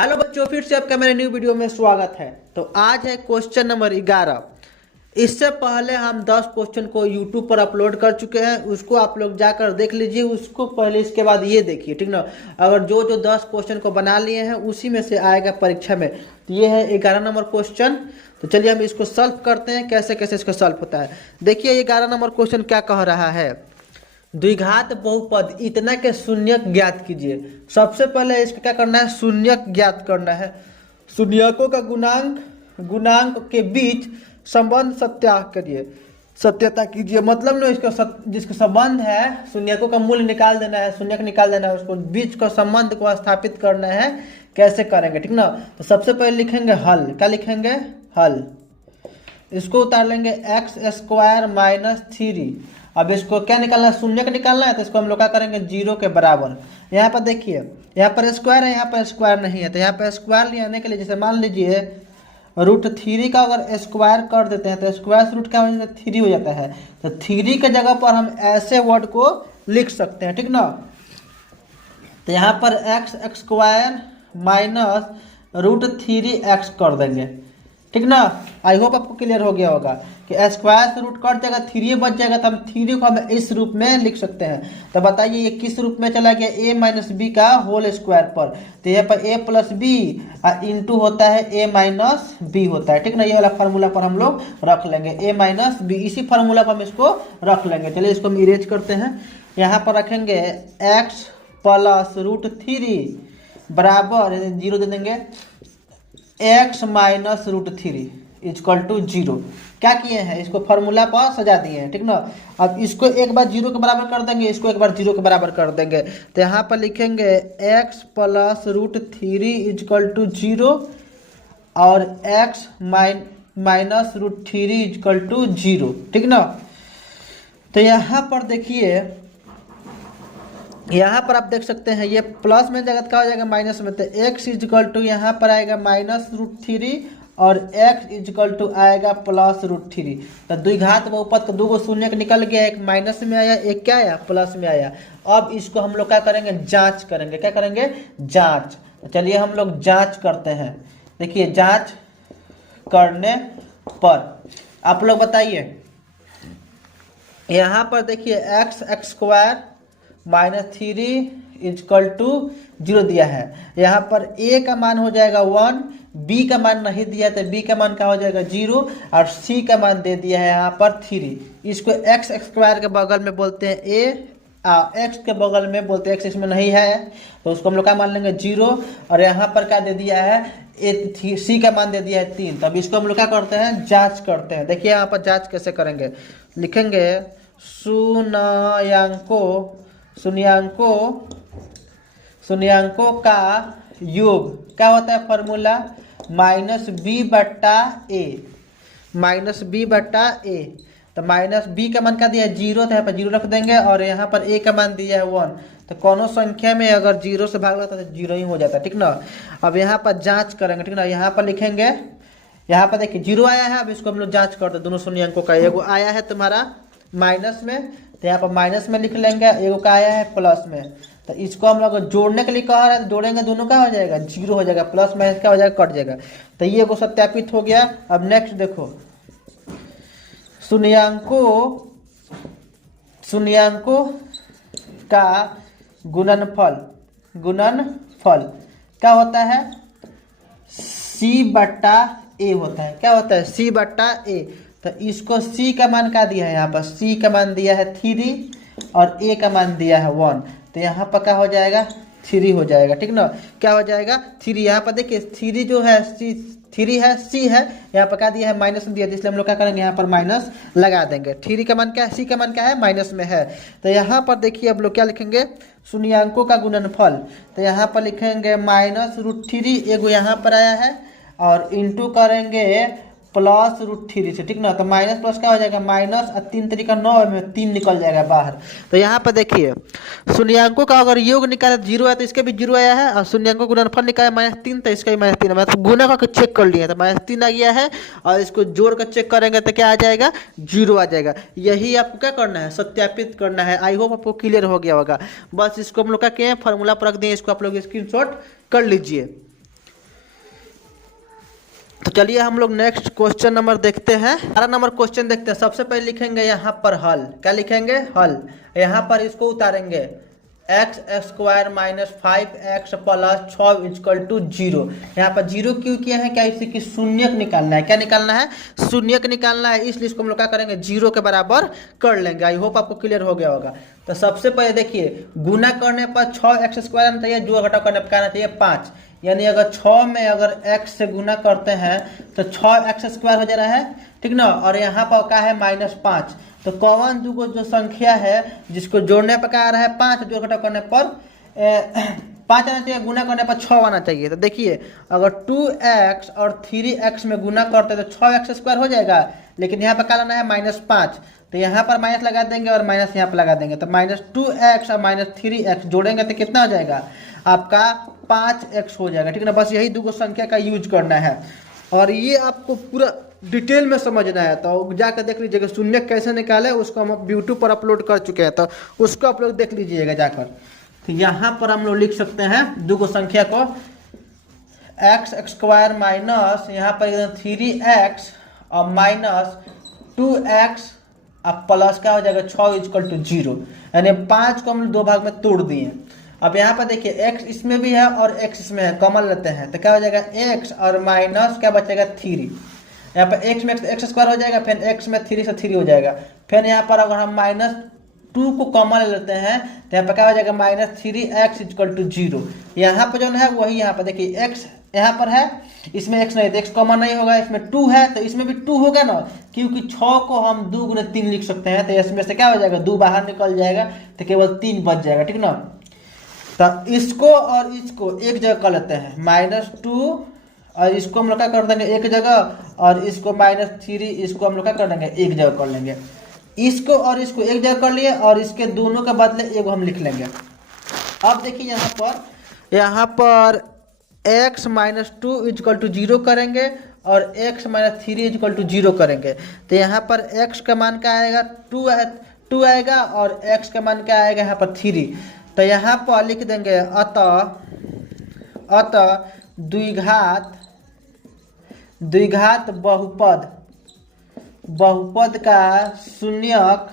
Hello बच्चों, फिर से आपका मेरे न्यू वीडियो में स्वागत है। तो आज है क्वेश्चन नंबर 11। इससे पहले हम 10 क्वेश्चन को यूट्यूब पर अपलोड कर चुके हैं, उसको आप लोग जाकर देख लीजिए। उसको पहले इसके बाद ये देखिए, ठीक ना। अगर जो जो 10 क्वेश्चन को बना लिए हैं उसी में से आएगा परीक्षा में। तो ये है 11 नंबर क्वेश्चन। तो चलिए हम इसको सॉल्व करते हैं, कैसे कैसे इसका सॉल्व होता है। देखिए ये 11 नंबर क्वेश्चन क्या कह रहा है। द्विघात बहुपद इतना के शून्यक ज्ञात कीजिए। सबसे पहले इसका क्या करना है, शून्यक ज्ञात करना है। शून्यकों का गुणांक के बीच संबंध सत्यता कीजिए। मतलब ना इसका जिसका संबंध है शून्यकों का मूल्य निकाल देना है, शून्यक निकाल देना है, उसको बीच का संबंध को स्थापित करना है। कैसे करेंगे, ठीक ना। तो सबसे पहले लिखेंगे हल। क्या लिखेंगे, हल। इसको उतार लेंगे एक्स स्क्वायर माइनस 3। अब इसको क्या निकालना है, शून्य का निकालना है। तो इसको हम लोग क्या करेंगे, 0 के बराबर। यहाँ पर देखिए, यहाँ पर स्क्वायर है, यहाँ पर स्क्वायर नहीं है। तो यहाँ पर स्क्वायर ले आने के लिए जैसे मान लीजिए √3 का अगर स्क्वायर कर देते हैं तो स्क्वायर से रूट क्या हो जाता है, 3 हो जाता है। तो 3 के जगह पर हम ऐसे वर्ड को लिख सकते हैं, ठीक ना। तो यहाँ पर एक्स स्क्वायर माइनस √3x कर देंगे, ठीक ना। आई होप आपको क्लियर हो गया होगा कि स्क्वायर से रूट कट जाएगा, 3 बच जाएगा। तो हम 3 को हम इस रूप में लिख सकते हैं। तो बताइए ये किस रूप में चला गया, a माइनस बी का होल स्क्वायर पर। तो यहाँ पर a प्लस बी इंटू होता है a माइनस बी होता है, ठीक ना। ये वाला फार्मूला पर हम लोग रख लेंगे a माइनस बी। इसी फार्मूला पर हम इसको रख लेंगे। चलिए इसको हम इरेज करते हैं। यहाँ पर रखेंगे x प्लस √3 बराबर 0 दे देंगे x माइनस √3 इजकल टू 0। क्या किए हैं, इसको फार्मूला पर सजा दिए हैं, ठीक ना। अब इसको एक बार 0 के बराबर कर देंगे, इसको एक बार 0 के बराबर कर देंगे। तो यहाँ पर लिखेंगे x प्लस √3 इजकल टू 0 और x माइनस √3 इजकल टू 0, ठीक ना। तो यहाँ पर देखिए, यहाँ पर आप देख सकते हैं ये प्लस में जगह क्या हो जाएगा, माइनस में। तो x इजकल टू यहाँ पर आएगा माइनस √3 और x इजकल टू आएगा प्लस √3। तो द्विघात बहुपद का 2 शून्य निकल गया, एक माइनस में आया, एक क्या आया, प्लस में आया। अब इसको हम लोग क्या करेंगे, जांच करेंगे। क्या करेंगे, जांच। तो चलिए हम लोग जांच करते हैं। देखिए जांच करने पर आप लोग बताइए, यहाँ पर देखिए x square minus 3 is equal to 0 दिया है। यहाँ पर a का मान हो जाएगा 1, b का मान नहीं दिया है तो b का मान क्या हो जाएगा 0 और c का मान दे दिया है यहाँ पर 3। इसको x स्क्वायर के बगल में बोलते हैं a, x के बगल में बोलते हैं x, इसमें नहीं है तो उसको हम लोग क्या मान लेंगे 0। और यहाँ पर क्या दे दिया है, c का मान दे दिया है 3। तब इसको हम लोग क्या करते हैं, जाँच करते हैं। देखिए यहाँ पर जाँच कैसे करेंगे, लिखेंगे शून्यांकों का योग क्या होता है, फॉर्मूला माइनस बी बट्टा ए। तो माइनस बी का मान क्या दिया है 0, तो यहाँ पर 0 रख देंगे और यहाँ पर ए का मान दिया है 1। तो कोनो संख्या में अगर 0 से भाग लगता है तो 0 ही हो जाता है, ठीक ना। अब यहाँ पर जांच करेंगे, ठीक ना। यहाँ पर लिखेंगे, यहाँ पर देखिए 0 आया है। अब इसको हम लोग जांच करते हैं, दोनों शून्यांकों का। एगो आया है तुम्हारा माइनस में, तो यहाँ पर माइनस में लिख लेंगे, एगो का आया है प्लस में। तो इसको हम लोग जोड़ने के लिए कह रहे हैं, तो जोड़ेंगे दोनों का हो जाएगा 0 हो जाएगा, प्लस माइनस क्या हो जाएगा, कट जाएगा। तो ये को सत्यापित हो गया। अब नेक्स्ट देखो, शून्यांकों का गुणनफल क्या होता है, c बट्टा a होता है। क्या होता है, c बट्टा a। तो इसको c का मान क्या दिया है, यहाँ पर c का मान दिया है 3 और a का मान दिया है 1। तो यहाँ पर क्या हो जाएगा, 3 हो जाएगा, ठीक ना। क्या हो जाएगा 3। यहाँ पर देखिए 3 जो है c है, यहाँ पर क्या दिया है, माइनस में दिया है, इसलिए हम लोग क्या करेंगे, यहाँ पर माइनस लगा देंगे। 3 का मान क्या है, c का मान क्या है, माइनस में है। तो यहाँ पर देखिए अब लोग क्या लिखेंगे, शून्यांकों का गुणनफल। तो यहाँ पर लिखेंगे माइनस √3, एगो यहाँ पर आया है, और इंटू करेंगे प्लस √3 से, ठीक ना। तो माइनस प्लस क्या हो जाएगा, माइनस, 3 तरीका 9 में 3 निकल जाएगा बाहर। तो यहाँ पर देखिए शून्यांकों का अगर योग निकाले 0 है तो इसके भी 0 आया है, और शून्यांकों का गुणनफल निकाले -3 तो इसका भी -3 है। मतलब गुना का चेक कर लिए तो -3 आ गया है, और इसको जोड़ कर चेक करेंगे तो क्या आ जाएगा, 0 आ जाएगा। यही आपको क्या करना है, सत्यापित करना है। आई होप आपको क्लियर हो गया होगा। बस इसको हम लोग क्या किए, फार्मूला पर रख दिए, इसको आप लोग स्क्रीनशॉट कर लीजिए। तो चलिए हम लोग नेक्स्ट क्वेश्चन नंबर देखते हैं। 12 नंबर क्वेश्चन देखते हैं। सबसे पहले लिखेंगे यहाँ पर हल, क्या लिखेंगे? हल। यहाँ पर इसको उतारेंगे, X square minus 5x plus 6 equal to 0। यहाँ पर 0 क्यों किया है? क्या इसी की शून्यक निकालना है। क्या निकालना है? शून्यक निकालना है, इसलिए इसको हम लोग क्या करेंगे, 0 के बराबर कर लेंगे। आई होप आपको क्लियर हो गया होगा। तो सबसे पहले देखिए, गुना करने पर 6x स्क्वायर आना चाहिए, जोड़ घटाव करने पर क्या आना चाहिए, 5। यानी अगर 6 में अगर x से गुना करते हैं तो 6x स्क्वायर हो जा रहा है, ठीक ना। और यहाँ पर क्या है, -5। तो कौन दूगो जो संख्या है जिसको जोड़ने पर क्या आ रहा है, 5, जोड़ घटाव करने पर 5 आना चाहिए, गुना करने पर 6 आना चाहिए। तो देखिए, अगर 2x और 3x में गुना करते हैं तो 6x स्क्वायर हो जाएगा, लेकिन यहाँ पर क्या लाना है, -5। तो यहाँ पर माइनस लगा देंगे और माइनस यहाँ पर लगा देंगे, तो -2x और -3x जोड़ेंगे तो कितना हो जाएगा आपका, 5x हो जाएगा, ठीक है ना। बस यही दो संख्या का यूज करना है और ये आपको पूरा डिटेल में समझना है। तो जाकर देख लीजिएगा शून्य कैसे निकाले, उसको हम यूट्यूब पर अपलोड कर चुके हैं, तो उसको आप लोग देख लीजिएगा जाकर। तो यहाँ पर हम लोग लिख सकते हैं दो संख्या को, एक्स स्क्वायर माइनस यहाँ पर 3x और माइनस 2x अब प्लस क्या हो जाएगा, 6 इक्वल टू 0। यानी 5 को हम दो भाग में तोड़ दिए। अब यहाँ पर देखिए, x इसमें भी है और x इसमें है, कॉमन लेते हैं तो क्या हो जाएगा, x और माइनस क्या बचेगा, 3। यहाँ पर x में x स्क्वायर हो जाएगा, फिर x में 3 से 3 हो जाएगा। फिर यहाँ पर अगर हम -2 को कॉमन लेते हैं तो यहाँ पर क्या हो जाएगा, -3x इक्वल टू 0। यहाँ पर जो है वही, यहाँ पर देखिए x यहाँ पर है, इसमें x नहीं, तो x कॉमन नहीं होगा, इसमें 2 है तो इसमें भी 2 होगा ना, क्योंकि 6 को हम 2 गुने 3 लिख सकते हैं। तो इसमें से क्या हो जाएगा, 2 बाहर निकल जाएगा तो केवल 3 बच जाएगा, ठीक ना। तो इसको और इसको एक जगह कर लेते हैं, -2 और इसको हम लोग क्या कर देंगे एक जगह, और इसको -3 इसको हम लोग क्या कर देंगे एक जगह कर लेंगे। इसको और इसको एक जगह कर लिए और इसके दोनों के बदले एक हम लिख लेंगे। अब देखिए यहाँ पर x -2 इक्वल टू 0 करेंगे और x -3 इक्वल टू 0 करेंगे। तो यहाँ पर x का मान क्या आएगा, 2 आएगा और x का मान क्या आएगा यहाँ पर 3। तो यहाँ पर लिख देंगे अतः द्विघात बहुपद का शून्यक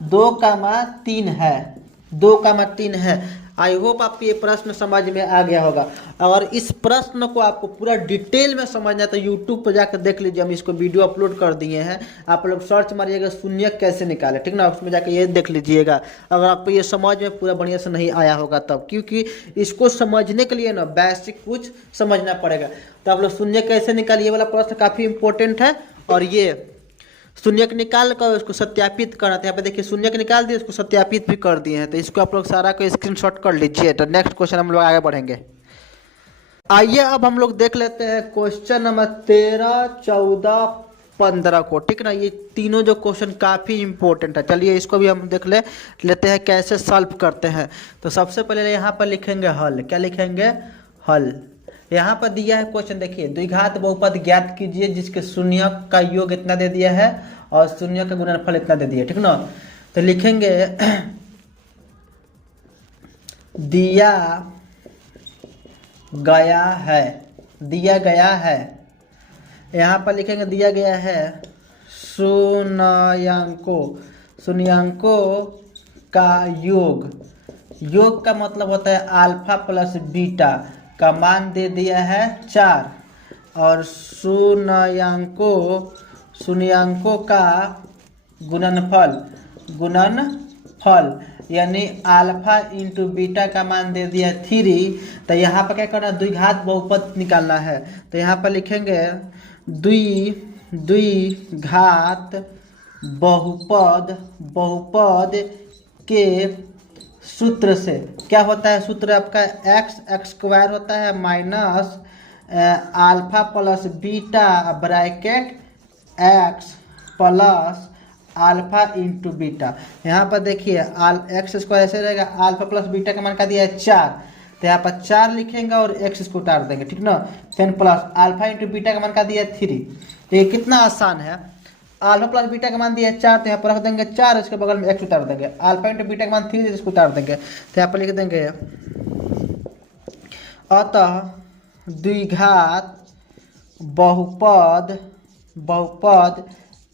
2,3 है, 2,3 है। आई होप आपको ये प्रश्न समझ में आ गया होगा। अगर इस प्रश्न को आपको पूरा डिटेल में समझना है तो यूट्यूब पर जाकर देख लीजिए, हम इसको वीडियो अपलोड कर दिए हैं। आप लोग सर्च मारिएगा शून्य कैसे निकाले, ठीक ना, उसमें जाकर ये देख लीजिएगा। अगर आपको ये समझ में पूरा बढ़िया से नहीं आया होगा तब, क्योंकि इसको समझने के लिए ना बेसिक कुछ समझना पड़ेगा। तो आप लोग शून्य कैसे निकालिए, ये वाला प्रश्न काफ़ी इंपॉर्टेंट है। और ये शून्यक निकाल कर उसको सत्यापित करना था। यहाँ पे देखिए शून्यक निकाल दिए, उसको सत्यापित भी कर दिए हैं। तो इसको आप लोग सारा को स्क्रीनशॉट कर लीजिए। तो नेक्स्ट क्वेश्चन हम लोग आगे बढ़ेंगे। आइए अब हम लोग देख लेते हैं क्वेश्चन नंबर 13, 14, 15 को, ठीक ना। ये तीनों जो क्वेश्चन काफ़ी इंपॉर्टेंट है। चलिए इसको भी हम देख लेते हैं कैसे सॉल्व करते हैं। तो सबसे पहले यहाँ पर लिखेंगे हल। क्या लिखेंगे, हल। यहाँ पर दिया है क्वेश्चन, देखिए द्विघात बहुपद ज्ञात कीजिए जिसके शून्य का योग इतना दे दिया है और शून्य का गुणनफल इतना दे दिया, ठीक ना। तो लिखेंगे दिया गया है, यहाँ पर लिखेंगे दिया गया है शून्याङ्कों का योग का मतलब होता है अल्फा प्लस बीटा का मान दे दिया है 4, और शून्याङ्कों का गुणनफल यानी अल्फा इंटू बीटा का मान दे दिया 3। तो यहाँ पर क्या करना, द्विघात बहुपद निकालना है। तो यहाँ पर लिखेंगे द्विघात बहुपद के सूत्र से क्या होता है, सूत्र आपका x स्क्वायर होता है minus alpha plus beta bracket x plus alpha into beta. यहाँ पर देखिए एक्स स्क्वायर ऐसे रहेगा, अल्फा प्लस बीटा का मान का दिया है 4, तो यहाँ पर 4 लिखेंगे और x इसको उतार देंगे, ठीक ना। फिर प्लस अल्फा इंटू बीटा का मान का दिया है 3। तो ये कितना आसान है, अल्फा प्लस बीटा का मान दिया है 4, तो यहाँ पर रख देंगे 4, इसके बगल में x उतार देंगे। अल्फा इंटू बीटा का मान 3, इसको उतार देंगे। तो यहाँ पर लिख देंगे अतः द्विघात बहुपद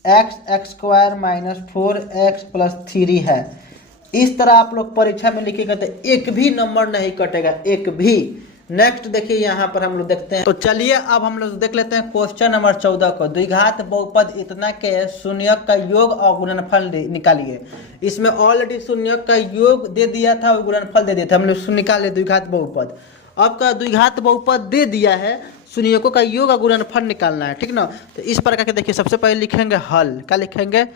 x² माइनस 4x प्लस 3 है। इस तरह आप लोग परीक्षा में लिखेगा तो एक भी नंबर नहीं कटेगा, एक भी। नेक्स्ट देखिए यहाँ पर हम लोग देखते हैं। तो चलिए अब हम लोग देख लेते हैं क्वेश्चन नंबर 14 को। द्विघात बहुपद इतना के शून्यक का योग और गुणनफल निकालिए। इसमें ऑलरेडी शून्यक का योग दे दिया था और गुणनफल दे दिया था, हम लोग निकाले द्विघात बहुपद। अब का द्विघात बहुपद दे दिया है, शून्यकों का योग और गुणनफल निकालना है, ठीक ना। तो इस प्रकार के देखिए, सबसे पहले लिखेंगे हल। क्या लिखेंगे?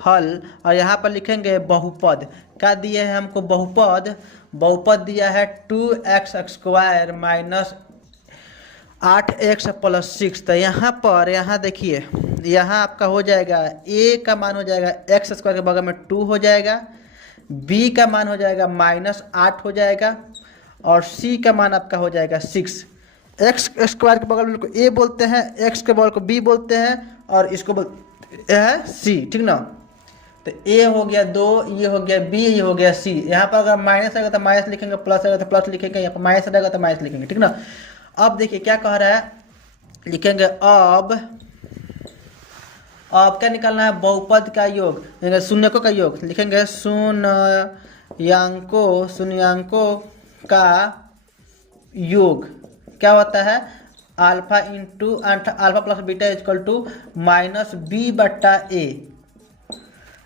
हल। और यहाँ पर लिखेंगे बहुपद। क्या दिए है हमको? बहुपद दिया है 2x² माइनस 8x प्लस 6। तो यहाँ देखिए, यहाँ आपका हो जाएगा a का मान हो जाएगा x² के बगल में 2 हो जाएगा, b का मान हो जाएगा -8 हो जाएगा, और c का मान आपका हो जाएगा 6। x² के बगल में a बोलते हैं, x के बगल को b बोलते हैं, और इसको बोलते हैं c, ठीक ना। तो a हो गया 2, ये हो गया b, ये हो गया c। यहाँ पर अगर माइनस आएगा तो माइनस लिखेंगे, प्लस आएगा तो प्लस लिखेंगे, यहाँ पर माइनस आएगा तो माइनस लिखेंगे, ठीक ना। अब देखिए क्या कह रहा है, लिखेंगे अब क्या निकालना है? बहुपद का योग, शून्यकों का योग। लिखेंगे शून्यकों का योग क्या होता है? Alpha plus beta equal to -b/a।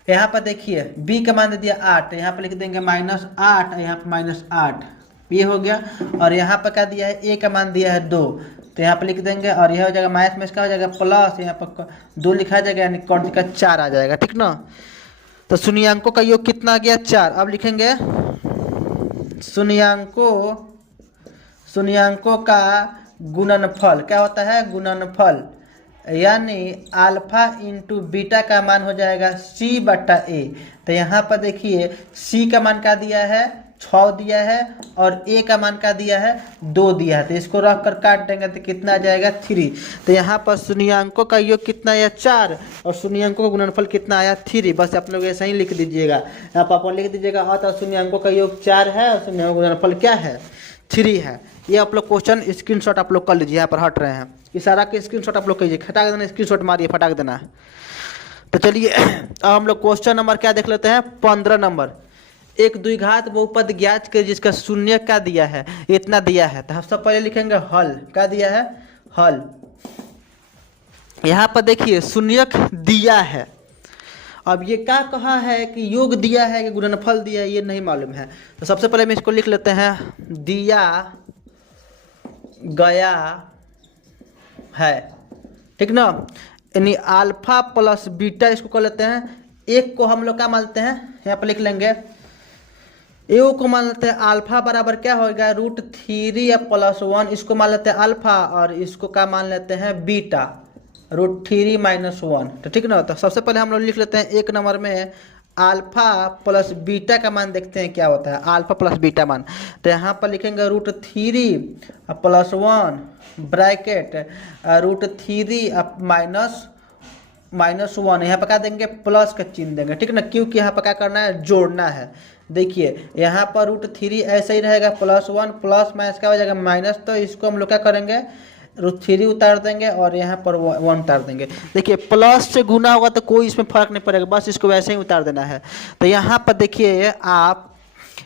यहाँ पर देखिए b का मान दे दिया 8, यहाँ पर लिख देंगे -8, यहाँ पर -8, ये हो गया। और यहाँ पर क्या दिया है? a का मान दिया है 2, तो यहाँ पर लिख देंगे, और यह हो जाएगा माइनस में इसका हो जाएगा प्लस, यहाँ पर 2 लिखा जाएगा, यानी कौन का 4 आ जाएगा, ठीक ना। तो शून्यकों का योग कितना आ गया? 4। अब लिखेंगे शून्यकों का गुणनफल। क्या होता है? गुणनफल, यानी अल्फा इंटू बीटा का मान हो जाएगा c/a। तो यहाँ पर देखिए c का मान क्या दिया है? 6 दिया है, और a का मान क्या दिया है? 2 दिया है। तो इसको रख कर काट देंगे तो कितना आ जाएगा? 3। तो यहाँ पर शून्यकों का योग कितना आया? 4, और शून्यकों का गुणनफल कितना आया? 3। बस आप लोग ऐसा ही लिख दीजिएगा, यहाँ पर आप लिख दीजिएगा अतः शून्यकों का योग 4 है और शून्यकों का गुणनफल क्या है? 3 है। ये आप लोग क्वेश्चन स्क्रीनशॉट आप लोग कर लीजिए, यहाँ पर हट रहे हैं, इशारा के स्क्रीनशॉट आप लोग कीजिए, फटाक देना, स्क्रीनशॉट मारिए, फटाक देना। तो चलिए अब हम लोग क्वेश्चन नंबर क्या देख लेते हैं? 15 नंबर। एक द्विघात बहुपद ज्ञात के जिसका शून्य क्या दिया है? इतना दिया है। तो हम सब पहले लिखेंगे हल। क्या दिया है? हल। यहाँ पर देखिए शून्यक दिया है, अब ये क्या कहा है कि योग दिया है कि गुणनफल दिया है, ये नहीं मालूम है। तो सबसे पहले हम इसको लिख लेते हैं, दिया गया है, ठीक ना। यानी अल्फा प्लस बीटा इसको कर लेते हैं। एक को हम लोग क्या मानते हैं? यहाँ पर लिख लेंगे, ए को मान लेते हैं अल्फा बराबर क्या होगा? √3 प्लस 1। इसको मान लेते हैं अल्फा, और इसको क्या मान लेते हैं? बीटा, √3 - 1। तो ठीक ना। तो सबसे पहले हम लोग लिख लेते हैं एक नंबर में अल्फा प्लस बीटा का मान, देखते हैं क्या होता है अल्फा प्लस बीटा मान। तो यहाँ पर लिखेंगे √3 प्लस 1 ब्रैकेट √3 -1। यहाँ पर क्या देंगे? प्लस का चिन्ह देंगे, ठीक ना, क्योंकि यहाँ पर क्या करना है? जोड़ना है। देखिए यहाँ पर √3 ऐसे ही रहेगा, +1 प्लस माइनस क्या हो जाएगा? माइनस। तो इसको हम लोग क्या करेंगे? √3 उतार देंगे और यहाँ पर 1 उतार देंगे। देखिए प्लस से गुना होगा तो कोई इसमें फर्क नहीं पड़ेगा, बस इसको वैसे ही उतार देना है। तो यहाँ पर देखिए आप,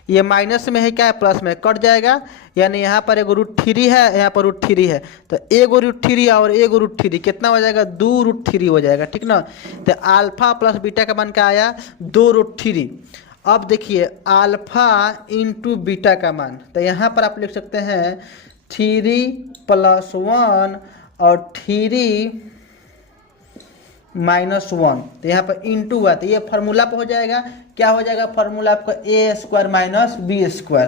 ये माइनस में है, क्या है? प्लस में कट जाएगा, यानी यहाँ पर एगो √3 है, यहाँ पर √3 है। तो एगो √3 और एगो √3 कितना हो जाएगा? 2 √3 हो जाएगा, ठीक ना। तो अल्फा प्लस बीटा का मान क्या आया? 2 √3। अब देखिए अल्फा इंटू बीटा का मान, तो यहाँ पर आप लिख सकते हैं 3 + 1 और 3 -1। तो यहाँ पर इंटू हुआ, तो ये फार्मूला पे हो जाएगा, क्या हो जाएगा फार्मूला आपका? a² - b²।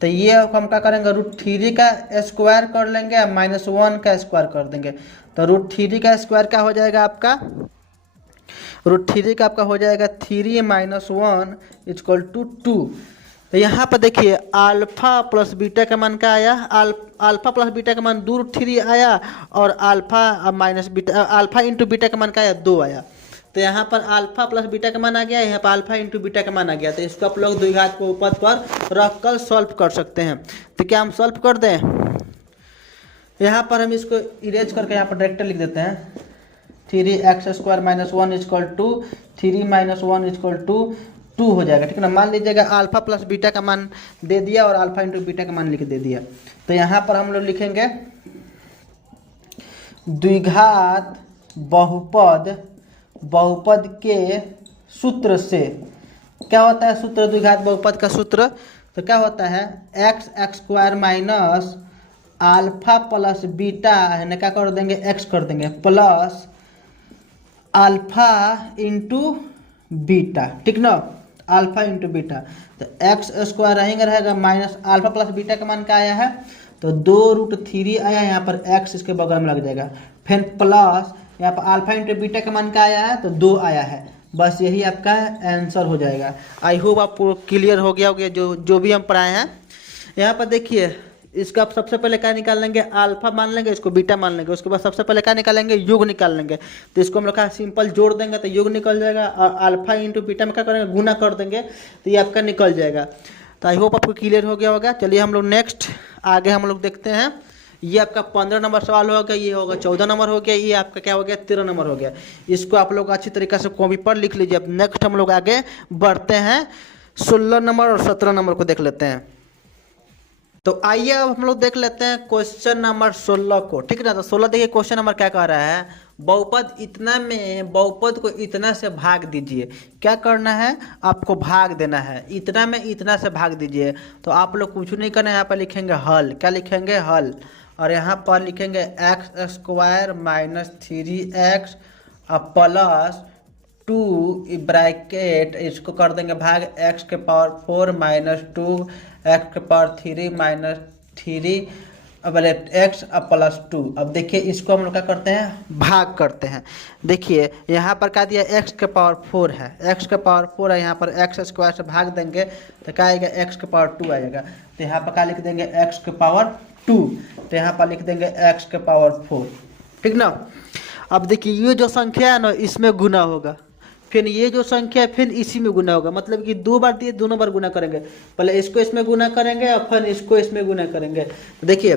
तो ये हम क्या करेंगे? √3 का स्क्वायर कर लेंगे, -1 का स्क्वायर कर देंगे। तो √3 का स्क्वायर क्या हो जाएगा आपका? √3 का आपका हो जाएगा 3 - 1 = 2। तो यहाँ पर देखिए अल्फा प्लस बीटा का मान क्या आया? अल्फा प्लस बीटा का मान 2 √3 आया, और अल्फा इंटू बीटा का मान क्या आया? 2 आया। तो यहाँ पर अल्फा प्लस बीटा का मान आ गया, यहाँ पर अल्फा इंटू बीटा का मान आ गया। तो इसको आप लोग द्विघात बहुपद पर रख कर सॉल्व कर सकते हैं। तो क्या हम सॉल्व कर दें? यहाँ पर हम इसको इरेज करके यहाँ पर डायरेक्ट लिख देते हैं 3x² - 1 = 2, 3 - 1 = 2 हो जाएगा। ठीक है ना। मान लीजिएगा अल्फा प्लस बीटा का मान दे दिया और अल्फा इंटू बीटा का मान लिख दे दिया। तो यहाँ पर हम लोग लिखेंगे द्विघात बहुपद के सूत्र से। क्या होता है सूत्र द्विघात बहुपद का सूत्र? तो क्या होता है x² minus alpha plus beta है, क्या कर देंगे x कर देंगे प्लस अल्फा इंटू बीटा। ठीक ना, अल्फा इंटू बीटा। तो x² रहेगा माइनस अल्फा प्लस बीटा का मान क्या आया है? तो 2√3 आया, यहाँ पर x इसके बगल में लग जाएगा। फिर प्लस यहाँ पर अल्फा इंटू बीटा का मान क्या आया है? तो 2 आया है। बस यही आपका आंसर हो जाएगा। आई होप आपको क्लियर हो गया होगा जो भी हम पढ़ाए हैं। यहाँ पर देखिए, इसका आप सबसे पहले क्या निकाल लेंगे? अल्फा मान लेंगे, इसको बीटा मान लेंगे। उसके बाद सबसे पहले क्या निकालेंगे? योग निकाल लेंगे। तो इसको हम लोग का सिंपल जोड़ देंगे तो योग निकल जाएगा, और अल्फा इंटू बीटा में क्या करेंगे? गुना कर देंगे तो ये आपका निकल जाएगा। तो आई होप आपको क्लियर हो गया होगा। चलिए हम लोग नेक्स्ट आगे हम लोग देखते हैं। ये आपका 15 नंबर सवाल हो गया, ये होगा 14 नंबर हो गया, ये आपका क्या हो गया? 13 नंबर हो गया। इसको आप लोग अच्छी तरीके से कॉपी पर लिख लीजिए। अब नेक्स्ट हम लोग आगे बढ़ते हैं, 16 नंबर और 17 नंबर को देख लेते हैं। तो आइए अब हम लोग देख लेते हैं क्वेश्चन नंबर 16 को। ठीक है ना। तो 16 देखिए क्वेश्चन नंबर क्या कह रहा है? बहुपद इतना में बहुपद को इतना से भाग दीजिए। क्या करना है? आपको भाग देना है। इतना में इतना से भाग दीजिए। तो आप लोग कुछ नहीं करना है, यहाँ पर लिखेंगे हल। क्या लिखेंगे? हल। और यहाँ पर लिखेंगे x² - 3x प्लस 2 ब्रैकेट, इसको कर देंगे भाग x⁴ - 2 x⁴ - 3 अब x प्लस 2। अब देखिए इसको हम लोग क्या करते हैं? भाग करते हैं। देखिए यहाँ पर क्या दिया? x⁴ है, x⁴ है। यहाँ पर x² से भाग देंगे तो क्या आएगा? x⁴ आएगा। तो यहाँ पर क्या लिख देंगे? x⁴ 2। तो यहाँ पर लिख देंगे x⁴। ठीक ना। अब देखिए ये जो संख्या है ना, इसमें गुना होगा, फिर ये जो संख्या है फिर इसी में गुना होगा। मतलब कि 2 बार दिए, दोनों बार गुना करेंगे। पहले इसको इसमें गुना करेंगे और फिर इसको इसमें गुना करेंगे। तो देखिए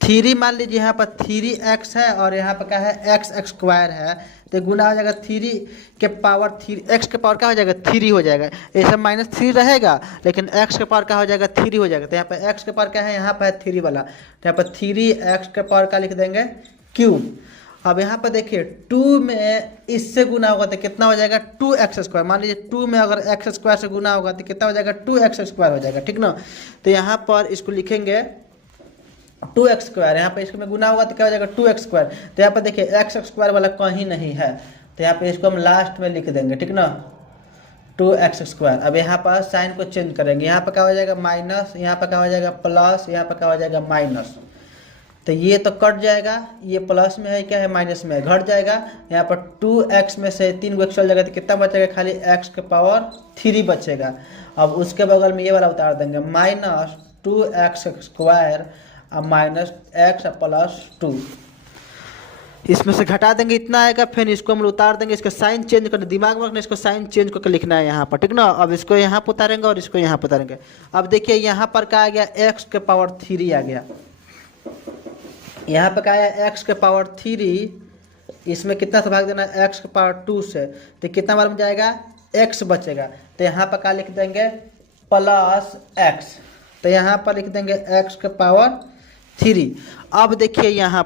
3 मान लीजिए यहाँ पर 3x है और यहाँ पर क्या है? x² है। तो गुना हो जाएगा 3 के पावर 3, x के पावर क्या हो जाएगा? 3 हो जाएगा। ऐसा -3 रहेगा, लेकिन x के पावर क्या हो जाएगा? 3 हो जाएगा। तो यहाँ पर x के पावर क्या है? यहाँ पर है 3 वाला। तो यहाँ पर 3x के पावर का लिख देंगे क्यूब। अब यहाँ पर देखिए 2 में इससे गुना होगा तो कितना हो जाएगा? 2x²। मान लीजिए 2 में अगर x² से गुना होगा तो कितना हो जाएगा? 2x² हो जाएगा। ठीक ना। तो यहाँ पर इसको लिखेंगे 2x²। यहाँ पर इसमें गुना होगा तो क्या हो जाएगा? 2x²। तो यहाँ पर देखिए x² वाला कहीं नहीं है, तो यहाँ पर इसको हम लास्ट में लिख देंगे। ठीक ना, 2x²। अब यहाँ पर साइन को चेंज करेंगे। यहाँ पर क्या हो जाएगा? माइनस, यहाँ पर क्या हो जाएगा? प्लस, यहाँ पर क्या हो जाएगा? माइनस। तो ये तो कट जाएगा, ये प्लस में है, क्या है? माइनस में है, घट जाएगा। यहाँ पर 2x में से 3 को चल जाएगा तो कितना बचेगा? खाली x⁴ बचेगा। अब उसके बगल में ये वाला उतार देंगे -2x² अब -x + 2। इसमें से घटा देंगे, इतना आएगा। फिर इसको हम उतार देंगे, इसका साइन चेंज करना, दिमाग में रखना, इसको साइन चेंज करके लिखना है यहाँ पर। ठीक ना। अब इसको यहाँ पर उतारेंगे और इसको यहाँ पर उतारेंगे। अब देखिए यहाँ पर क्या आ गया? x⁴ आ गया। यहाँ पे क्या है? x⁴। इसमें कितना से भाग देना है? x⁴ से। तो कितना बार में जाएगा? x बचेगा। तो यहाँ पर क्या लिख देंगे? Plus x। तो यहाँ पर लिख देंगे x⁴। अब देखिए यहाँ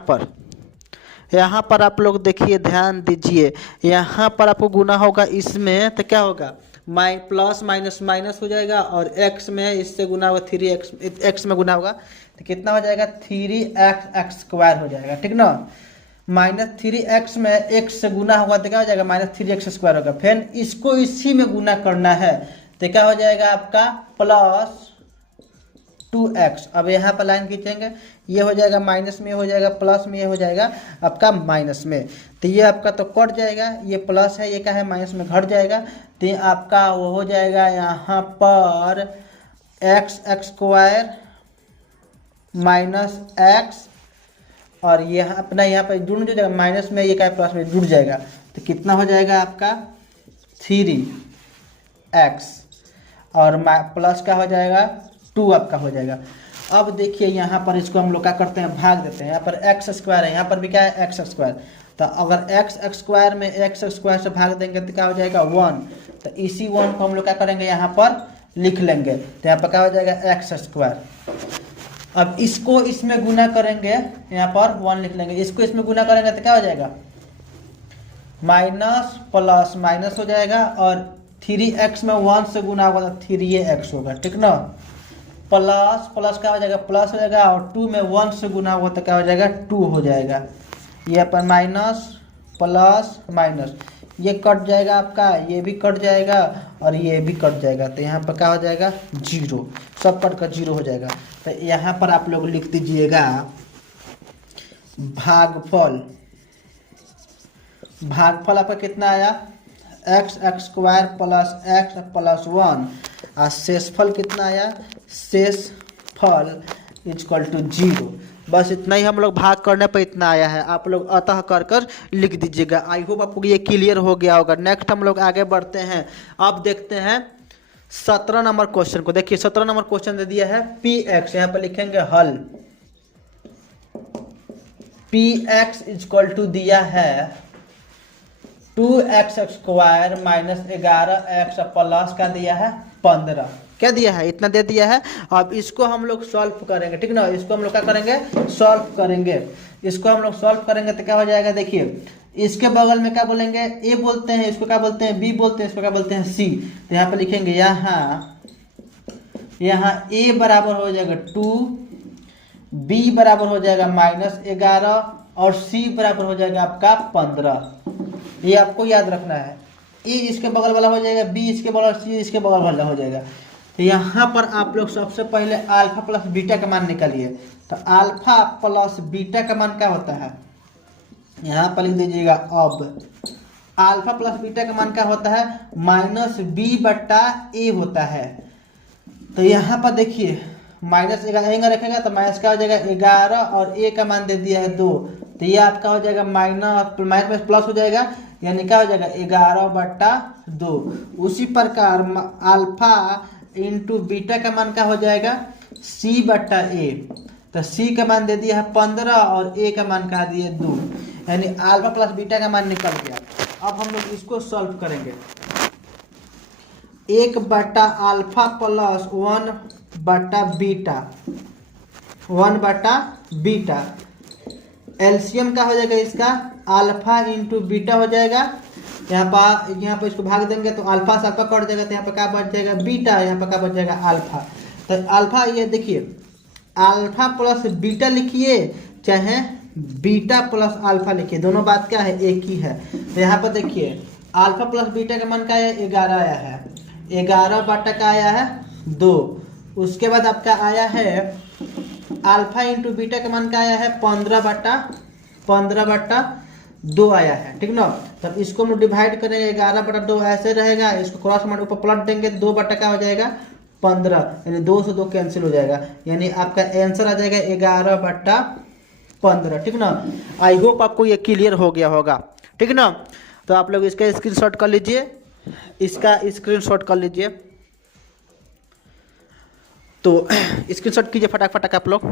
पर आप लोग देखिए, ध्यान दीजिए, यहाँ पर आपको गुना होगा इसमें तो क्या होगा? प्लस माइनस माइनस हो जाएगा, और x में इससे गुना होगा 3x में गुना होगा तो कितना हो जाएगा? 3x² हो जाएगा। ठीक ना। -3x में x से गुना होगा तो क्या हो जाएगा? -3x² होगा। फिर इसको इसी में गुना करना है तो क्या हो जाएगा आपका? +2x। अब यहाँ पर लाइन खींचेंगे, ये हो जाएगा माइनस में, हो जाएगा प्लस में, ये हो जाएगा आपका माइनस में। तो ये आपका तो कट जाएगा, ये प्लस है, ये क्या है? माइनस में घट जाएगा। तो आपका वो हो जाएगा यहाँ पर x² -x, और ये अपना यहाँ पर जुड़ जाएगा माइनस में, ये क्या है? प्लस में जुड़ जाएगा। तो कितना हो जाएगा आपका? 3x और प्लस क्या हो जाएगा? 2 आपका हो जाएगा। अब देखिए यहाँ पर इसको हम लोग क्या करते हैं, भाग देते हैं। यहाँ पर एक्स स्क्वायर है, यहाँ पर भी क्या है, एक्स स्क्वायर। तो अगर एक्स स्क्वायर में एक्स स्क्वायर से भाग देंगे तो क्या हो जाएगा, 1। तो इसी 1 को हम लोग क्या करेंगे, यहाँ पर लिख लेंगे। तो यहाँ पर क्या हो जाएगा, एक्स स्क्वायर। अब इसको इसमें गुना करेंगे, यहाँ पर 1 लिख लेंगे। इसको इसमें गुना करेंगे तो क्या हो जाएगा, माइनस प्लस माइनस हो जाएगा। और 3x में 1 से गुना होगा तो 3x होगा, ठीक ना। प्लस प्लस क्या हो जाएगा, प्लस हो जाएगा। और 2 में 1 से गुना होगा तो क्या हो जाएगा, 2 हो जाएगा। ये अपन माइनस प्लस माइनस, ये कट जाएगा आपका, ये भी कट जाएगा और ये भी कट जाएगा। तो यहाँ पर क्या हो जाएगा, 0, सब कट कर 0 हो जाएगा। तो यहाँ पर आप लोग लिख दीजिएगा भागफल। भागफल आपका कितना आया, x square plus x plus 1। और शेषफल कितना आया, शेषफल इक्वल टू 0। बस इतना ही हम लोग भाग करने पर इतना आया है। आप लोग अतः कर कर लिख दीजिएगा। आई होप आपको ये क्लियर हो गया होगा। नेक्स्ट हम लोग आगे बढ़ते हैं। अब देखते हैं 17 नंबर क्वेश्चन को। देखिए 17 नंबर क्वेश्चन दे दिया है पी एक्स, यहाँ पर लिखेंगे हल। पी एक्स इक्वल टू दिया है 2x square minus 11x plus का दिया है 15। क्या दिया है, इतना दे दिया है। अब इसको हम लोग सॉल्व करेंगे, ठीक ना। इसको हम लोग क्या करेंगे, सॉल्व करेंगे। इसको हम लोग सॉल्व करेंगे तो क्या हो जाएगा, देखिए इसके बगल में क्या बोलेंगे, ए बोलते हैं, इसको क्या बोलते हैं, बी बोलते हैं, इसको क्या बोलते हैं, सी। तो यहाँ पे लिखेंगे यहाँ ए बराबर हो जाएगा 2, बी बराबर हो जाएगा -11 और सी बराबर हो जाएगा आपका 15। ये आपको याद रखना है। ए इसके बगल वाला हो जाएगा, बी इसके बगल, सी इसके बगल वाला हो जाएगा। तो यहाँ पर आप लोग सबसे पहले अल्फा प्लस बीटा का मान निकालिए। तो अल्फा प्लस बीटा का मान क्या होता है, यहाँ पर लिख दीजिएगा। अब अल्फा प्लस बीटा का मान क्या होता है, -b/a होता है। तो यहाँ पर देखिए -11 रखेगा तो माइनस का हो जाएगा 11 और a का मान दे दिया है 2। तो ये आपका हो जाएगा माइनस प्लस हो जाएगा, यानी क्या हो जाएगा 11/2। उसी प्रकार अल्फा इंटू बीटा का मान क्या हो जाएगा, c/a। तो c का मान दे दिया है 15 और a का मान कहा दिया 2, यानी अल्फा प्लस बीटा का मान निकल गया। अब हम लोग इसको सॉल्व करेंगे। 1/अल्फा प्लस 1/बीटा। एलसीएम का हो जाएगा इसका, अल्फा इंटू बीटा हो जाएगा। यहाँ पर इसको भाग देंगे तो अल्फा से अल्फा कट जाएगा, तो यहाँ पर क्या बच जाएगा, बीटा। यहाँ पर क्या बच जाएगा, अल्फा। तो अल्फा, ये देखिए अल्फा प्लस बीटा लिखिए चाहे बीटा प्लस अल्फा लिखिए, दोनों बात क्या है, एक ही है। तो यहाँ पर देखिए अल्फा प्लस बीटा का मान क्या है, 11 आया है। 11 का आया है 2। उसके बाद आपका आया है अल्फा इंटू बीटा का मान क्या आया है, 15/2 आया है, ठीक ना। तब इसको हम डिवाइड करेंगे, 11/2 ऐसे रहेगा। इसको क्रॉस मार ऊपर पलट देंगे, 2 बटा क्या हो जाएगा, 15, यानी 2 से 2 कैंसिल हो जाएगा, यानी आपका आंसर आ जाएगा 11/15, ठीक ना। आई होप आपको ये क्लियर हो गया होगा, ठीक ना। तो आप लोग इसका स्क्रीनशॉट कर लीजिए, इसका स्क्रीनशॉट कर लीजिए। तो स्क्रीनशॉट कीजिए फटाक फटाक आप लोग।